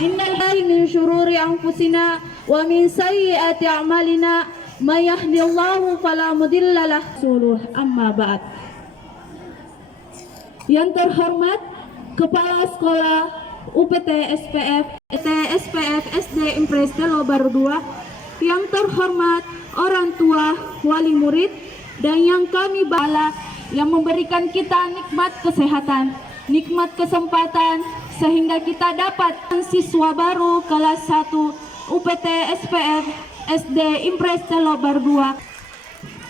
Innalillahi min syururi anfusina wa min sayyiati a'malina may yahdihillahu fala mudhillalah. Amma ba'd. Yang terhormat Kepala Sekolah UPT SPF SD Impres Telo Baru 2, yang terhormat orang tua, wali murid, dan yang kami bala yang memberikan kita nikmat kesehatan, nikmat kesempatan sehingga kita dapat siswa baru kelas 1 UPT SPF SD Impres Telo Baru 2.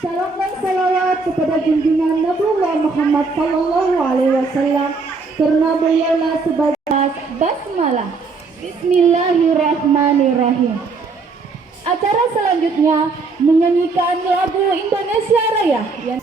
Salam dan salawat kepada junjungan Nabi Muhammad Sallallahu Alaihi Wasallam, karena beliaulah sebatas basmalah. Bismillahirrahmanirrahim. Acara selanjutnya menyanyikan lagu Indonesia Raya yang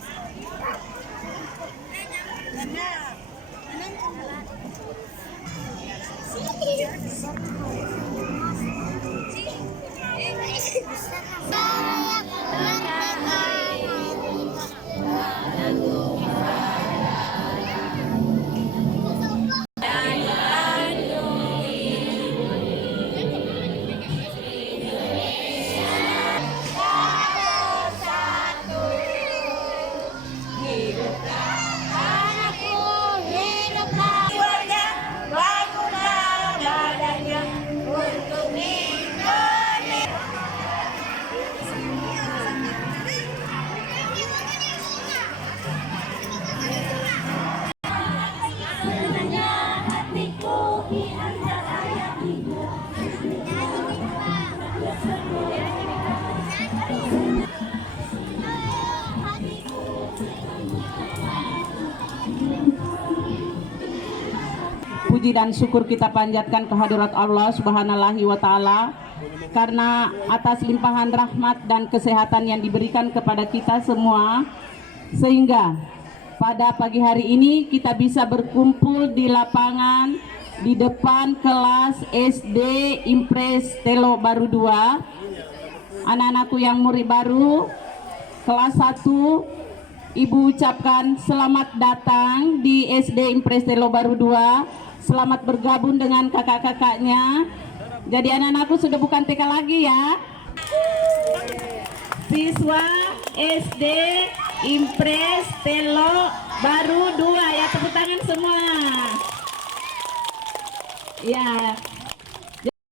puji dan syukur kita panjatkan kehadirat Allah Subhanahu wa Ta'ala, karena atas limpahan rahmat dan kesehatan yang diberikan kepada kita semua, sehingga pada pagi hari ini kita bisa berkumpul di lapangan di depan kelas SD Impres Telo Baru 2. Anak-anakku yang murid baru kelas 1, Ibu ucapkan selamat datang di SD Impres Telo Baru 2. Selamat bergabung dengan kakak-kakaknya. Jadi anak-anakku sudah bukan TK lagi ya. Siswa SD Impres Telo Baru 2 ya, tepuk tangan semua. Ya.